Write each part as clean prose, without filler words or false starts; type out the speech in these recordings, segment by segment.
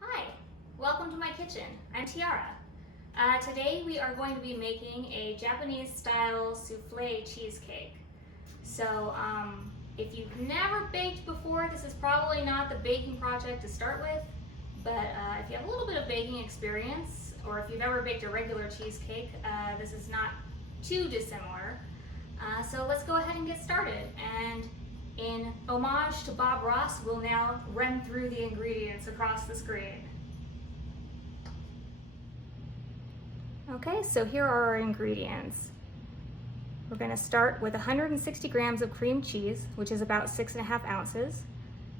Hi, welcome to my kitchen. I'm Tiara. Today we are going to be making a Japanese style souffle cheesecake. So if you've never baked before, this is probably not the baking project to start with, but if you have a little bit of baking experience, or if you've ever baked a regular cheesecake, this is not too dissimilar. So let's go ahead and get started. And in homage to Bob Ross, we'll now run through the ingredients across the screen. Okay, so here are our ingredients. We're going to start with 160 grams of cream cheese, which is about 6.5 ounces.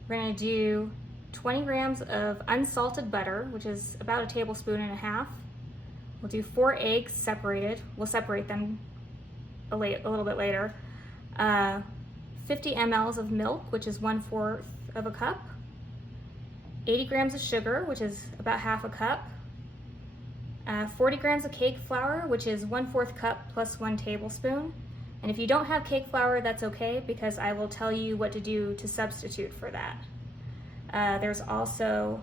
We're going to do 20 grams of unsalted butter, which is about a tablespoon and a half. We'll do 4 eggs separated. We'll separate them a little bit later. 50 mLs of milk, which is 1/4 of a cup. 80 grams of sugar, which is about half a cup. 40 grams of cake flour, which is 1/4 cup plus 1 tablespoon. And if you don't have cake flour, that's okay, because I will tell you what to do to substitute for that. There's also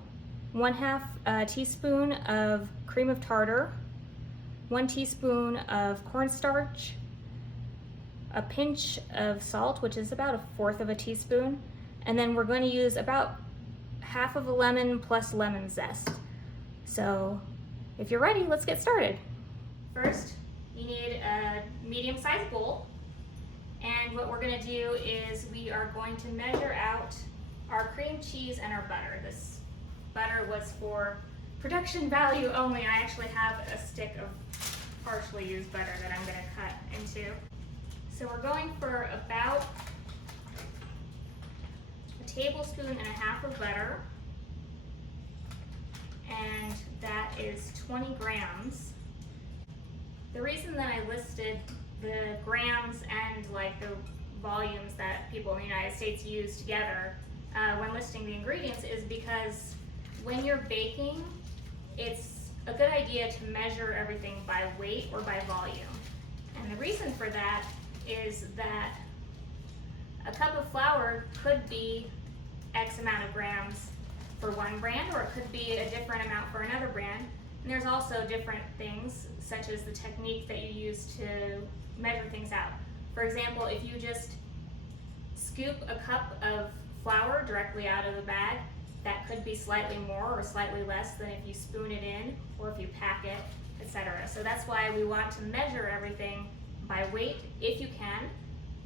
1/2 teaspoon of cream of tartar, 1 teaspoon of cornstarch, a pinch of salt, which is about 1/4 of a teaspoon, and then we're going to use about half of a lemon plus lemon zest. So if you're ready, let's get started. First, you need a medium-sized bowl, and what we're going to do is we are going to measure out our cream cheese and our butter. This butter was for production value only. I actually have a stick of partially used butter that I'm going to cut into. So we're going for about 1.5 tablespoons of butter, and that is 20 grams. The reason that I listed the grams and like the volumes that people in the United States use together when listing the ingredients is because when you're baking, it's a good idea to measure everything by weight or by volume. And the reason for that is that a cup of flour could be X amount of grams for one brand, or it could be a different amount for another brand. And there's also different things, such as the technique that you use to measure things out. For example, if you just scoop a cup of flour directly out of the bag, that could be slightly more or slightly less than if you spoon it in or if you pack it, etc. So that's why we want to measure everything by weight if you can,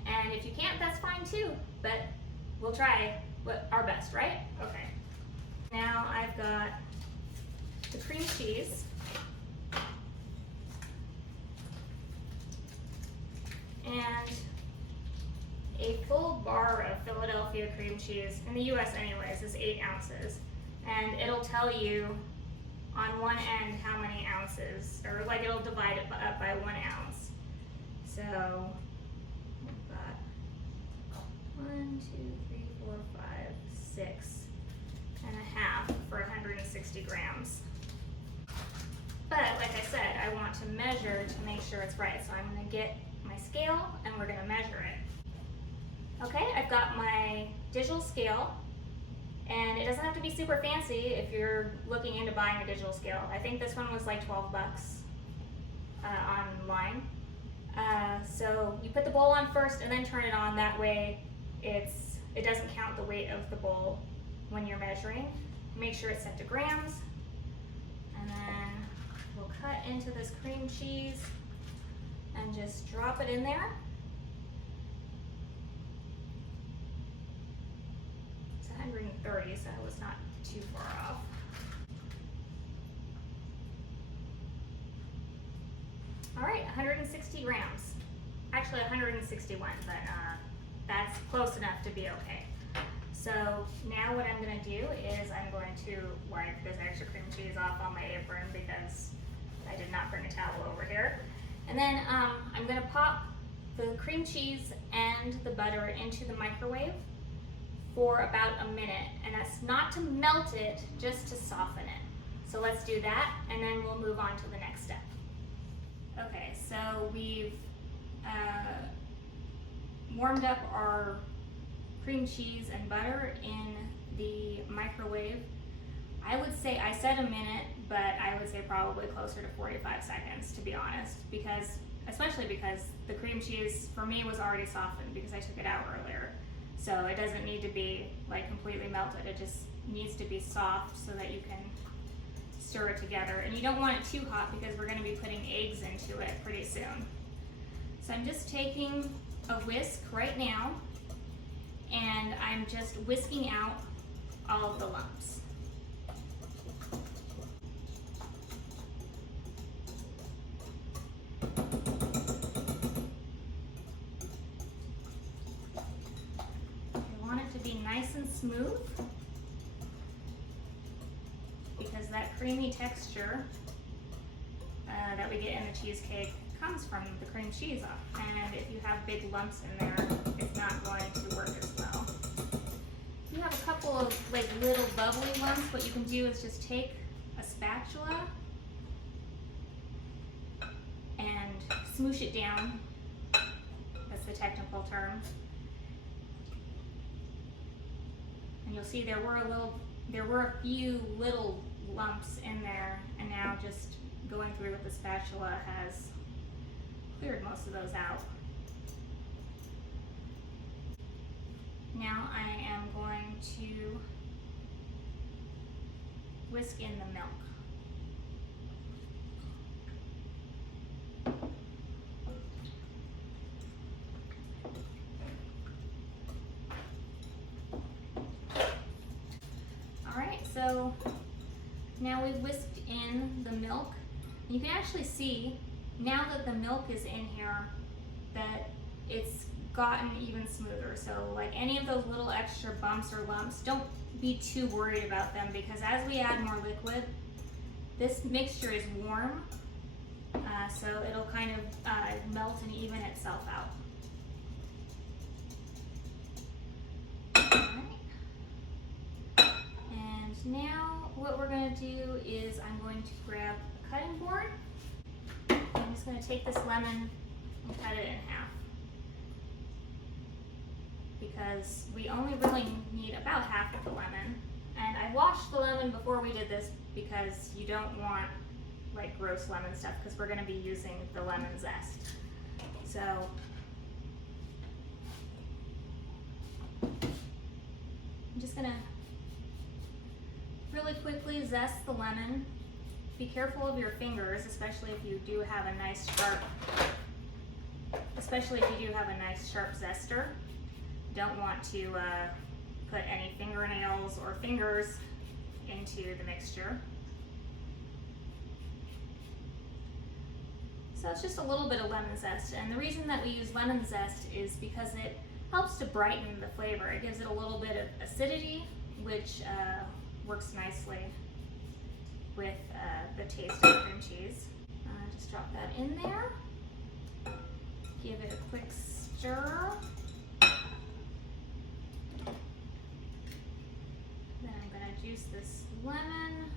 and if you can't, that's fine too, but we'll try our best, right? Okay. Now I've got the cream cheese, and a full bar of Philadelphia cream cheese, in the US anyways, is 8 ounces, and it'll tell you on one end how many ounces, or like it'll divide it up by 1 ounce. So we've got 1, 2, 3, 4, 5, 6.5 for 160 grams. But like I said, I want to measure to make sure it's right. So I'm going to get my scale and we're going to measure it. Okay, I've got my digital scale, and it doesn't have to be super fancy if you're looking into buying a digital scale. I think this one was like 12 bucks online. So you put the bowl on first and then turn it on. That way it doesn't count the weight of the bowl when you're measuring. Make sure it's set to grams, and then we'll cut into this cream cheese and just drop it in there. It's 130, so it was not too far off. All right, 160 grams. Actually 161, but that's close enough to be okay. So now what I'm going to do is I'm going to wipe this extra cream cheese off on my apron because I did not bring a towel over here. And then I'm going to pop the cream cheese and the butter into the microwave for about a minute. And that's not to melt it, just to soften it. So let's do that, and then we'll move on to the next step. Okay, so we've warmed up our cream cheese and butter in the microwave. I would say, I said a minute, but I would say probably closer to 45 seconds, to be honest, especially because the cream cheese for me was already softened because I took it out earlier. So it doesn't need to be like completely melted. It just needs to be soft so that you can stir it together. And you don't want it too hot because we're going to be putting eggs into it pretty soon. So I'm just taking a whisk right now and I'm just whisking out all of the lumps. Nice and smooth because that creamy texture that we get in the cheesecake comes from the cream cheese, and if you have big lumps in there, it's not going to work as well. If you have a couple of like little bubbly lumps, what you can do is just take a spatula and smoosh it down. That's the technical term. And you'll see there were a few little lumps in there, and now just going through with the spatula has cleared most of those out. Now I am going to whisk in the milk. So now we've whisked in the milk. You can actually see now that the milk is in here that it's gotten even smoother. So like any of those little extra bumps or lumps, don't be too worried about them because as we add more liquid, this mixture is warm, so it'll kind of melt and even itself out. Now what we're going to do is I'm going to grab a cutting board. I'm just going to take this lemon and cut it in half because we only really need about half of the lemon. And I washed the lemon before we did this because you don't want like gross lemon stuff because we're going to be using the lemon zest. So I'm just going to really quickly zest the lemon. Be careful of your fingers, especially if you do have a nice sharp zester. Don't want to put any fingernails or fingers into the mixture. So it's just a little bit of lemon zest, and the reason that we use lemon zest is because it helps to brighten the flavor. It gives it a little bit of acidity, which works nicely with the taste of the cream cheese. Just drop that in there. Give it a quick stir. Then I'm going to juice this lemon.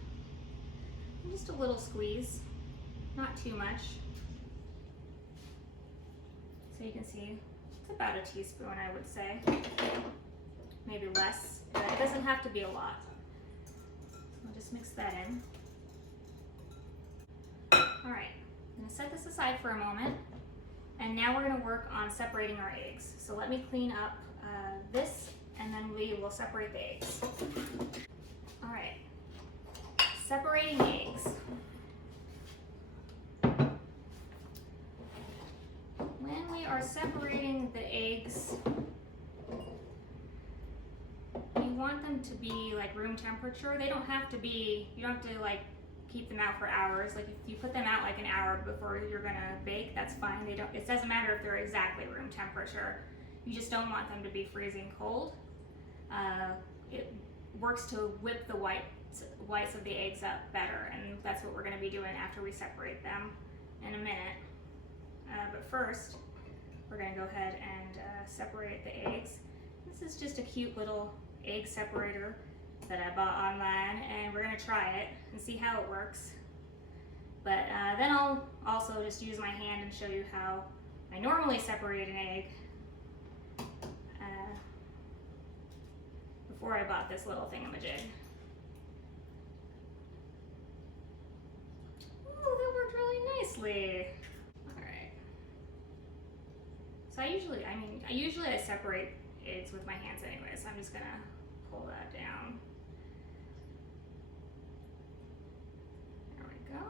And just a little squeeze, not too much. So you can see it's about a teaspoon, I would say. Maybe less, but it doesn't have to be a lot. I'll just mix that in. All right, I'm gonna set this aside for a moment, and now we're gonna work on separating our eggs. So let me clean up this, and then we will separate the eggs. All right, separating eggs. When we are separating the eggs, you want them to be like room temperature. They don't have to be, you don't have to like keep them out for hours. Like if you put them out like an hour before you're gonna bake, that's fine. It doesn't matter if they're exactly room temperature. You just don't want them to be freezing cold. It works to whip the whites of the eggs up better, and that's what we're gonna be doing after we separate them in a minute. But first, we're gonna go ahead and separate the eggs. This is just a cute little egg separator that I bought online, and we're gonna try it and see how it works. But then I'll also just use my hand and show you how I normally separate an egg before I bought this little thingamajig. nicely. All right. So usually I separate eggs with my hands anyway, so I'm just gonna pull that down. There we go.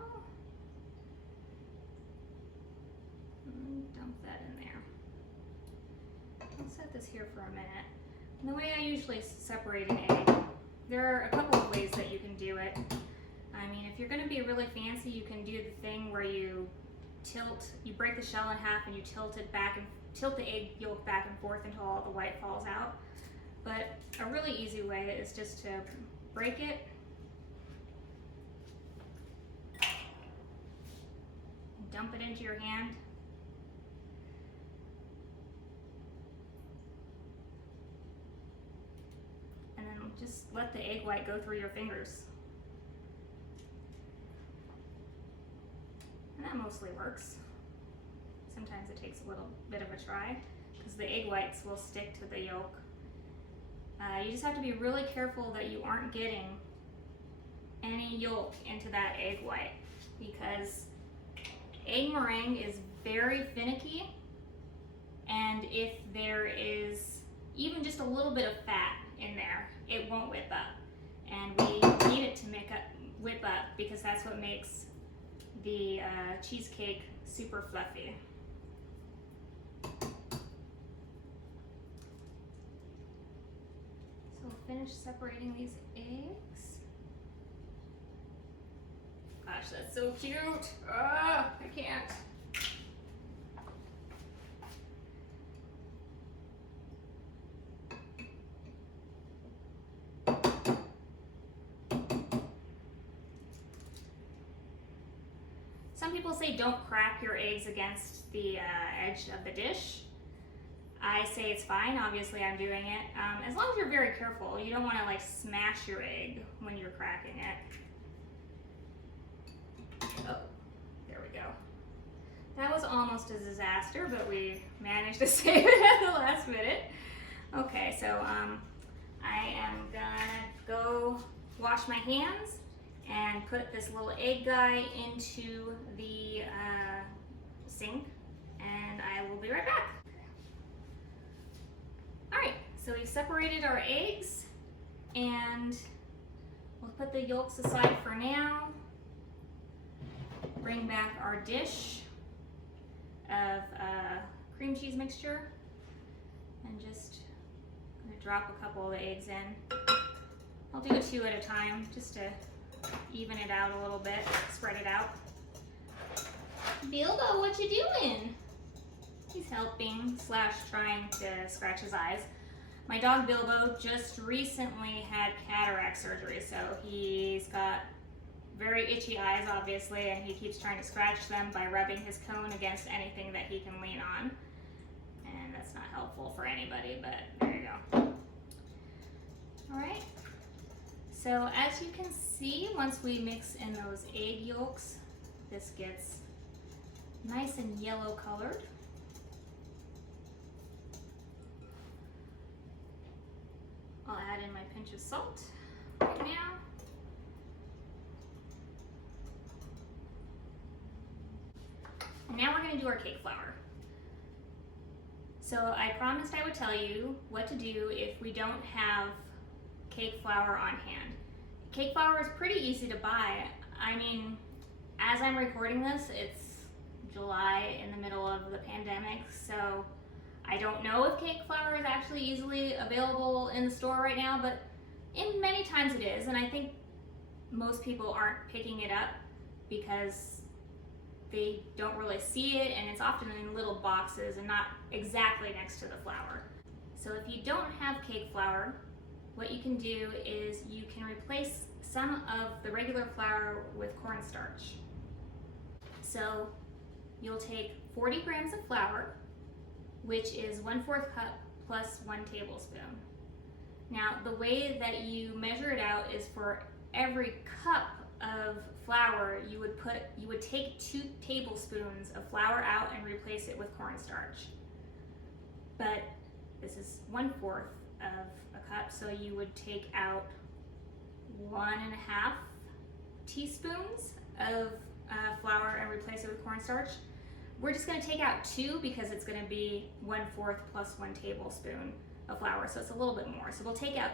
And dump that in there. I'll set this here for a minute. And the way I usually separate an egg, there are a couple of ways that you can do it. I mean, if you're going to be really fancy, you can do the thing where you break the shell in half and you tilt the egg yolk back and forth until all the white falls out. But a really easy way is just to break it, dump it into your hand, and then just let the egg white go through your fingers. And that mostly works. Sometimes it takes a little bit of a try because the egg whites will stick to the yolk. You just have to be really careful that you aren't getting any yolk into that egg white, because egg meringue is very finicky, and if there is even just a little bit of fat in there, it won't whip up. And we need it to whip up because that's what makes the cheesecake super fluffy. So we'll finish separating these eggs. Gosh, that's so cute. I can't. Some people say don't crack your eggs against the edge of the dish. I say it's fine, obviously I'm doing it. As long as you're very careful, you don't want to like smash your egg when you're cracking it. Oh, there we go. That was almost a disaster, but we managed to save it at the last minute. Okay, so I am gonna go wash my hands and put this little egg guy into the sink, and I will be right back. All right, so we've separated our eggs, and we'll put the yolks aside for now. Bring back our dish of cream cheese mixture, and just gonna drop a couple of the eggs in. I'll do it 2 at a time just to even it out a little bit, spread it out. Bilbo, what you doing? He's helping / trying to scratch his eyes. My dog Bilbo just recently had cataract surgery, so he's got very itchy eyes, obviously, and he keeps trying to scratch them by rubbing his cone against anything that he can lean on. And that's not helpful for anybody, but there you go. All right. So as you can see, once we mix in those egg yolks, this gets nice and yellow colored. I'll add in my pinch of salt right now. And now we're going to do our cake flour. So I promised I would tell you what to do if we don't have cake flour on hand. Cake flour is pretty easy to buy. I mean, as I'm recording this, it's July in the middle of the pandemic, so I don't know if cake flour is actually easily available in the store right now, but in many times it is, and I think most people aren't picking it up because they don't really see it, and it's often in little boxes and not exactly next to the flour. So if you don't have cake flour, what you can do is you can replace some of the regular flour with cornstarch. So you'll take 40 grams of flour, which is 1/4 cup plus 1 tablespoon. Now the way that you measure it out is for every cup of flour, you would take 2 tablespoons of flour out and replace it with cornstarch. But this is 1/4 of a cup, so you would take out 1.5 teaspoons of flour and replace it with cornstarch. We're just going to take out 2 because it's going to be 1/4 plus 1 tablespoon of flour, so it's a little bit more. So we'll take out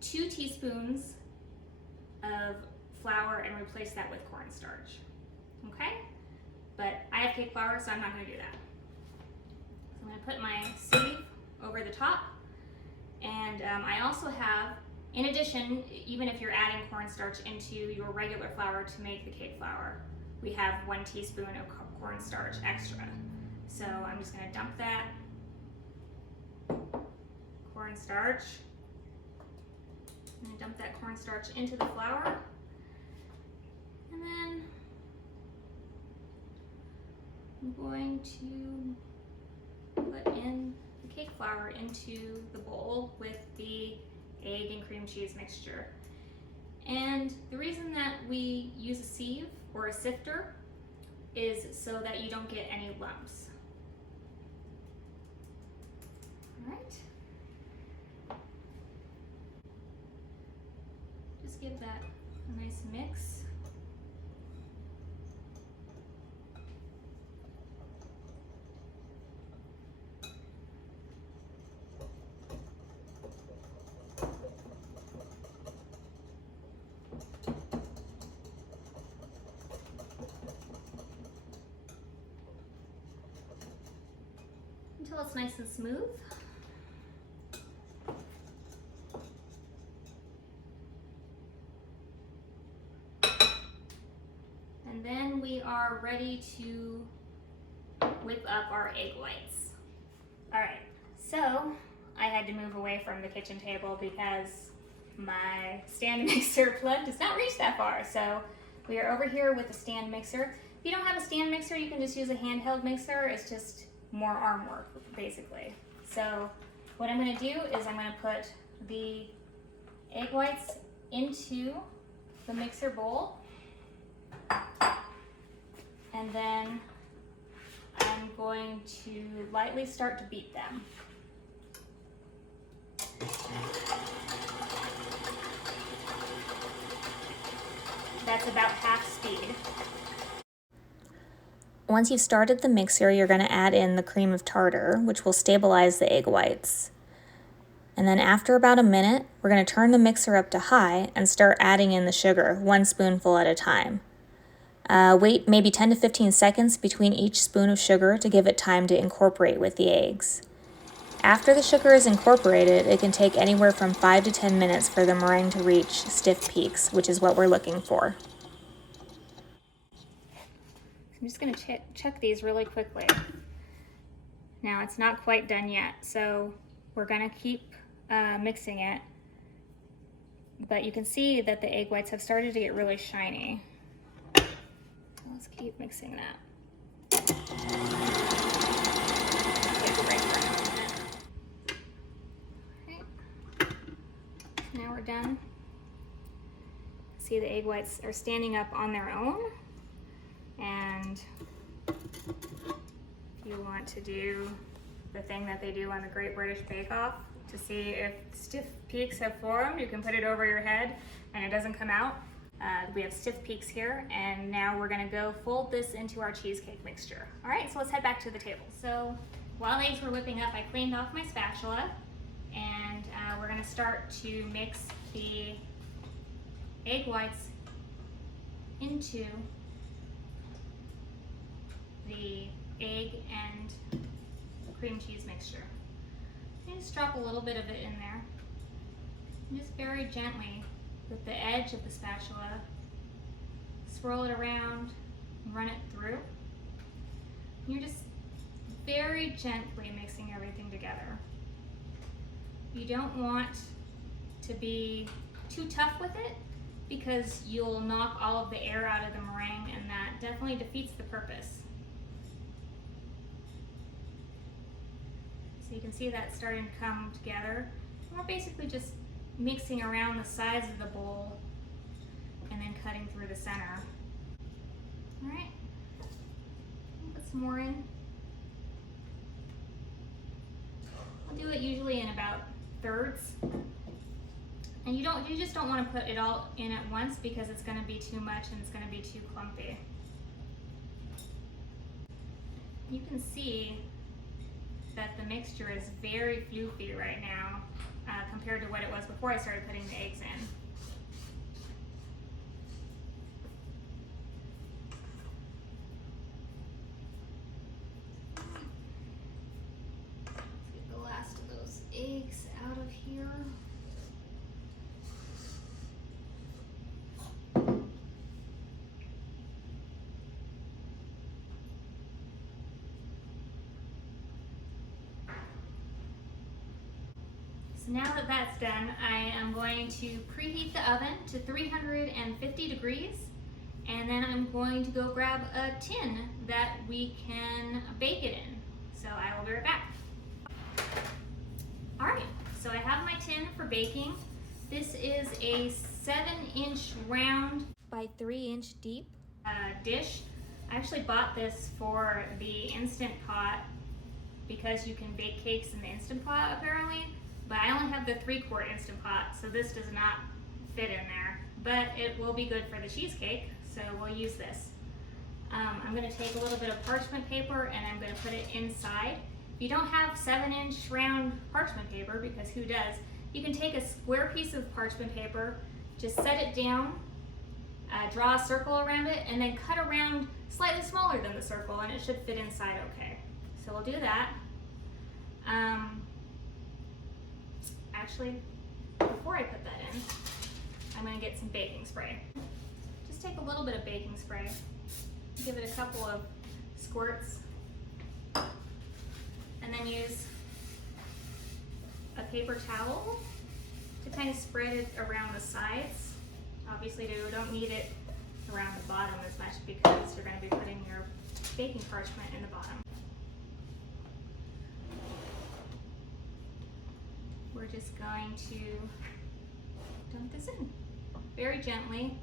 2 teaspoons of flour and replace that with cornstarch. Okay? But I have cake flour, so I'm not going to do that. So I'm going to put my sieve over the top, and I also have, in addition, even if you're adding cornstarch into your regular flour to make the cake flour, we have 1 teaspoon of cornstarch extra. So I'm just going to dump that cornstarch. I'm going to dump that cornstarch into the flour, and then I'm going to put in the cake flour into the bowl with the egg and cream cheese mixture. And the reason that we use a sieve or a sifter is so that you don't get any lumps. All right. Just give that a nice mix. Until it's nice and smooth. And then we are ready to whip up our egg whites. All right, so I had to move away from the kitchen table because my stand mixer plug does not reach that far. So we are over here with the stand mixer. If you don't have a stand mixer, you can just use a handheld mixer. It's just more arm work, basically. So what I'm going to do is I'm going to put the egg whites into the mixer bowl, and then I'm going to lightly start to beat them. That's about half speed. Once you've started the mixer, you're going to add in the cream of tartar, which will stabilize the egg whites. And then after about a minute, we're going to turn the mixer up to high and start adding in the sugar, 1 spoonful at a time. Wait maybe 10 to 15 seconds between each spoon of sugar to give it time to incorporate with the eggs. After the sugar is incorporated, it can take anywhere from 5 to 10 minutes for the meringue to reach stiff peaks, which is what we're looking for. I'm just going to check these really quickly. Now it's not quite done yet, so we're going to keep mixing it. But you can see that the egg whites have started to get really shiny. So let's keep mixing that. Okay. Now we're done. See, the egg whites are standing up on their own. And if you want to do the thing that they do on the Great British Bake Off to see if stiff peaks have formed, you can put it over your head and it doesn't come out. We have stiff peaks here, and now we're gonna go fold this into our cheesecake mixture. All right, so let's head back to the table. So while eggs were whipping up, I cleaned off my spatula, and we're gonna start to mix the egg whites into the egg and cream cheese mixture. And just drop a little bit of it in there. And just very gently with the edge of the spatula, swirl it around and run it through. And you're just very gently mixing everything together. You don't want to be too tough with it because you'll knock all of the air out of the meringue, and that definitely defeats the purpose. So you can see that starting to come together. And we're basically just mixing around the sides of the bowl and then cutting through the center. All right, put some more in. I'll do it usually in about thirds, And you just don't want to put it all in at once because it's going to be too much and it's going to be too clumpy. You can see that the mixture is very floofy right now compared to what it was before I started putting the eggs in. Let's get the last of those eggs out of here. So now that that's done, I am going to preheat the oven to 350 degrees, and then I'm going to go grab a tin that we can bake it in. So I will be right back. All right, so I have my tin for baking. This is a 7-inch round by 3-inch deep dish. I actually bought this for the Instant Pot because you can bake cakes in the Instant Pot apparently. But I only have the 3-quart Instant Pot, so this does not fit in there. But it will be good for the cheesecake, so we'll use this. I'm going to take a little bit of parchment paper and I'm going to put it inside. If you don't have 7-inch round parchment paper, because who does, you can take a square piece of parchment paper, just set it down, draw a circle around it, and then cut around slightly smaller than the circle, and it should fit inside okay. So we'll do that. Actually, before I put that in, I'm going to get some baking spray. Just take a little bit of baking spray, give it a couple of squirts, and then use a paper towel to kind of spread it around the sides. Obviously, you don't need it around the bottom as much because you're going to be putting your baking parchment in the bottom. We're just going to dump this in very gently.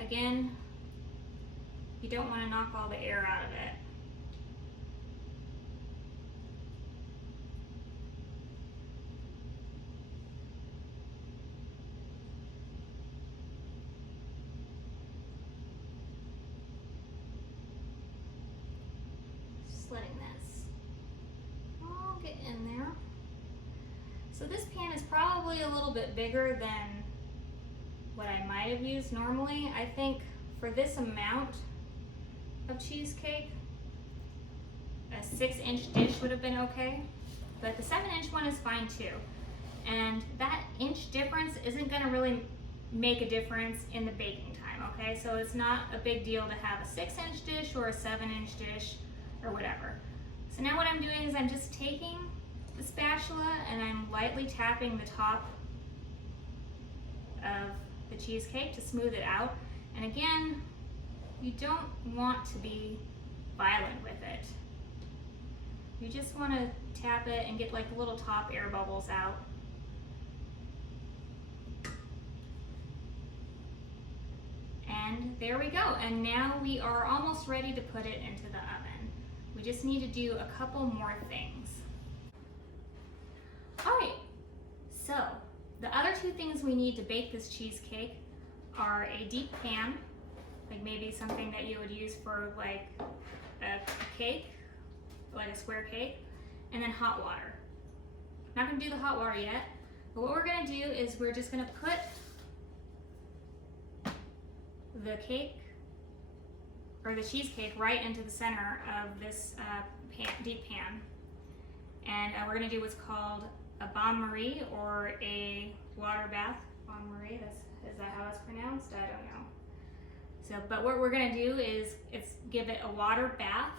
Again, you don't want to knock all the air out of it. Just letting this all get in there. So this pan is probably a little bit bigger than what I might have used normally. I think for this amount of cheesecake, a 6-inch dish would have been okay, but the 7-inch one is fine too. And that inch difference isn't gonna really make a difference in the baking time, okay? So it's not a big deal to have a 6-inch dish or a 7-inch dish or whatever. So now what I'm doing is I'm just taking the spatula and I'm lightly tapping the top of the cheesecake to smooth it out. And again, you don't want to be violent with it. You just want to tap it and get like the little top air bubbles out. And there we go. And now we are almost ready to put it into the oven. We just need to do a couple more things. All right, so the other two things we need to bake this cheesecake are a deep pan, like maybe something that you would use for like a cake, like a square cake, and then hot water. Not gonna do the hot water yet, but what we're gonna do is we're just gonna put the cake or the cheesecake right into the center of this deep pan. And we're gonna do what's called a bain-marie or a water bath. Bain-marie, is that how it's pronounced? I don't know. So, but what we're gonna do is give it a water bath.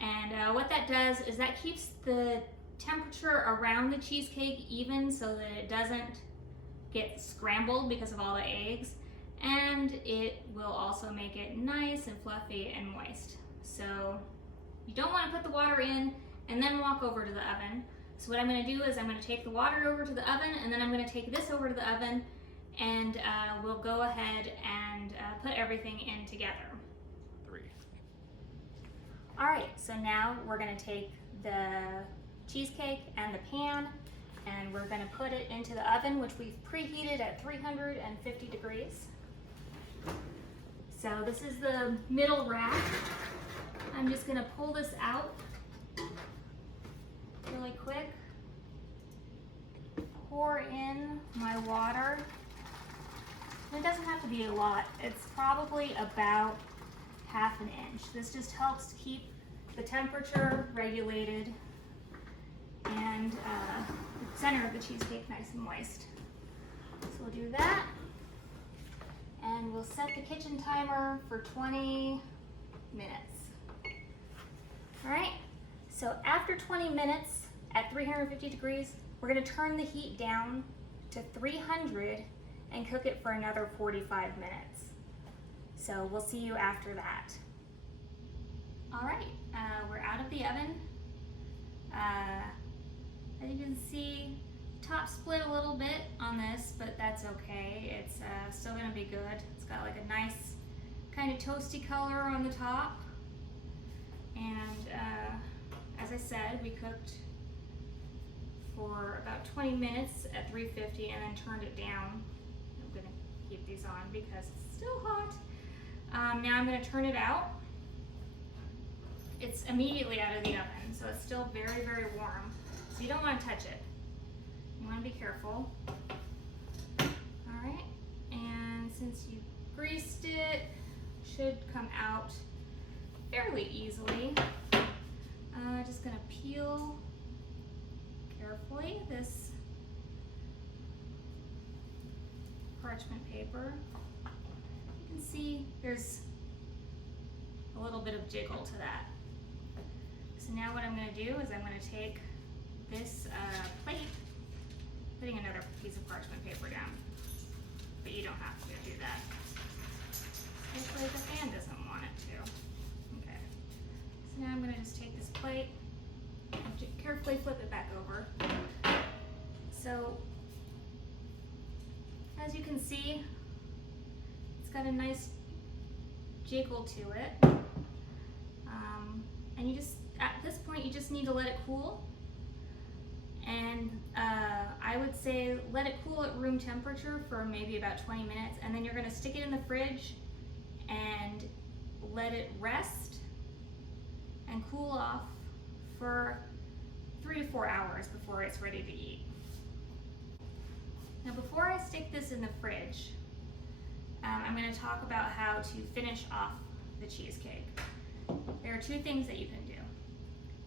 And what that does is that keeps the temperature around the cheesecake even so that it doesn't get scrambled because of all the eggs. And it will also make it nice and fluffy and moist. So you don't want to put the water in and then walk over to the oven. So what I'm going to do is I'm going to take the water over to the oven, and then I'm going to take this over to the oven, and we'll go ahead and put everything in together. 3. All right, so now we're going to take the cheesecake and the pan, and we're going to put it into the oven, which we've preheated at 350 degrees. So this is the middle rack. I'm just going to pull this out really quick, pour in my water. It doesn't have to be a lot. It's probably about ½ inch. This just helps to keep the temperature regulated and the center of the cheesecake nice and moist. So we'll do that, and we'll set the kitchen timer for 20 minutes. All right, so after 20 minutes at 350 degrees, we're gonna turn the heat down to 300 and cook it for another 45 minutes. So we'll see you after that. All right, we're out of the oven. As you can see, top split a little bit on this, but that's okay. It's still gonna be good. It's got like a nice kind of toasty color on the top. And as I said, we cooked for about 20 minutes at 350 and then turned it down. I'm gonna keep these on because it's still hot. Now I'm gonna turn it out. It's immediately out of the oven, so it's still very, very warm. So you don't want to touch it. You want to be careful. All right, and since you greased it, should come out fairly easily. Just gonna peel carefully this parchment paper. You can see there's a little bit of jiggle to that. So now what I'm going to do is I'm going to take this plate, putting another piece of parchment paper down, but you don't have to do that. Hopefully the fan doesn't want it to. Okay, so now I'm going to just take this plate and carefully flip it back over. So as you can see, it's got a nice jiggle to it. And you just, at this point, you just need to let it cool. And I would say let it cool at room temperature for maybe about 20 minutes, and then you're gonna stick it in the fridge and let it rest and cool off for 3 to 4 hours before it's ready to eat. Now before I stick this in the fridge, I'm gonna talk about how to finish off the cheesecake. There are 2 things that you can do.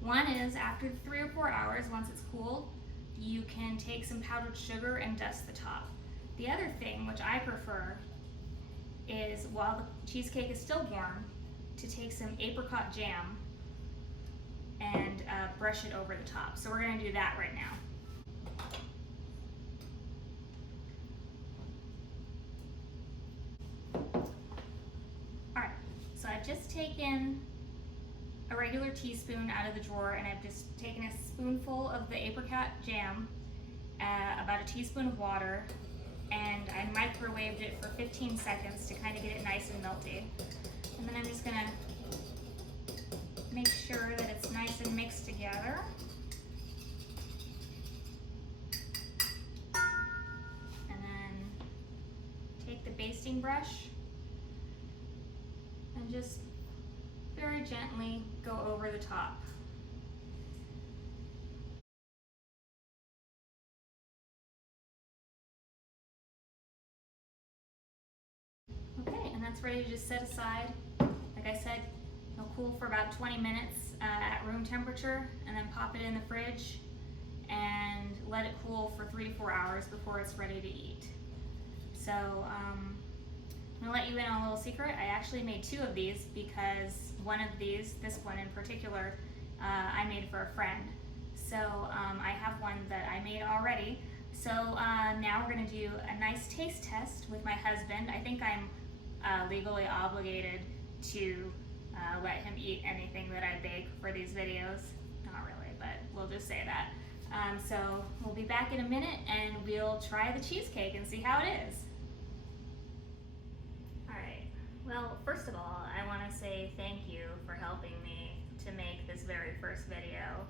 One is after 3 or 4 hours, once it's cooled, you can take some powdered sugar and dust the top. The other thing, which I prefer, is while the cheesecake is still warm, to take some apricot jam and brush it over the top. So we're gonna do that right now. So I've just taken a regular teaspoon out of the drawer, and I've just taken a spoonful of the apricot jam, about a teaspoon of water, and I microwaved it for 15 seconds to kind of get it nice and melty. And then I'm just gonna make sure that it's nice and mixed together. And then take the basting brush and just very gently go over the top. Okay, and that's ready to just set aside. Like I said, it'll cool for about 20 minutes at room temperature, and then pop it in the fridge and let it cool for 3 to 4 hours before it's ready to eat. So I'm gonna let you in on a little secret. I actually made 2 of these because one of these, this one in particular, I made for a friend. So I have one that I made already. So now we're gonna do a nice taste test with my husband. I think I'm legally obligated to let him eat anything that I bake for these videos. Not really, but we'll just say that. So we'll be back in a minute and we'll try the cheesecake and see how it is. Alright, well, first of all, I want to say thank you for helping me to make this very first video.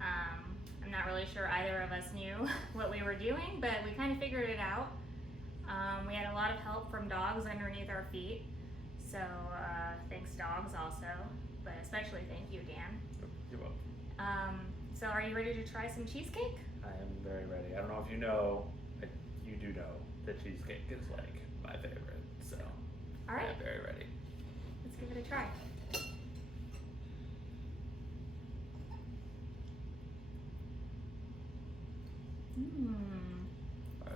I'm I'm not really sure either of us knew what we were doing, but we kind of figured it out. We had a lot of help from dogs underneath our feet, so thanks dogs also, but especially thank you, Dan. You're welcome. So are you ready to try some cheesecake? I am very ready. I don't know if you know, but you do know that cheesecake is like my favorite, so All right. I'm very ready. Let's give it a try.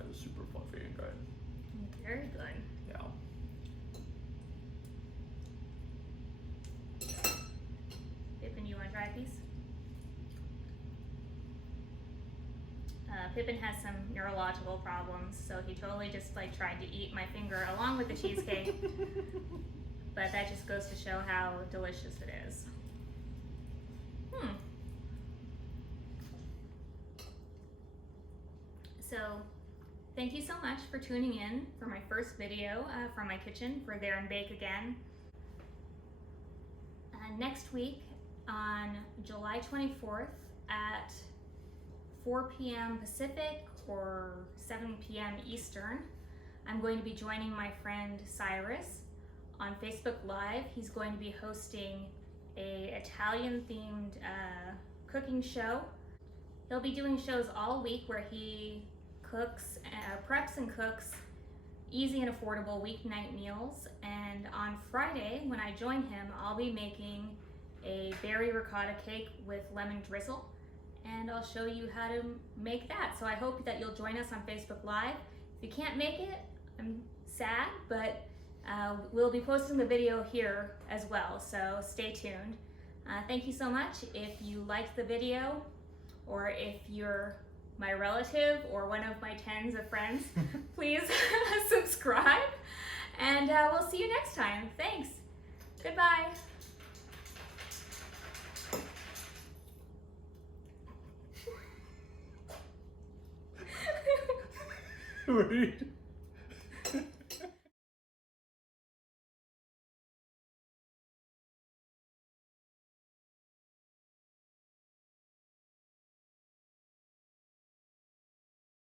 It's super fluffy and good. Very good. Yeah. Pippin, you want to try a piece? Pippin has some neurological problems, so he totally just like tried to eat my finger along with the cheesecake. But that just goes to show how delicious it is. So, thank you so much for tuning in for my first video from my kitchen for There and Bake Again. Next week on July 24th at 4 p.m. Pacific or 7 p.m. Eastern, I'm going to be joining my friend Cyrus on Facebook Live. He's going to be hosting a Italian-themed cooking show. He'll be doing shows all week where he preps and cooks easy and affordable weeknight meals. And on Friday, when I join him, I'll be making a berry ricotta cake with lemon drizzle, and I'll show you how to make that. So I hope that you'll join us on Facebook Live. If you can't make it, I'm sad, but we'll be posting the video here as well, so stay tuned. Thank you so much. If you liked the video, or if you're my relative or one of my tens of friends, please subscribe, and we'll see you next time. Thanks. Goodbye. Wait.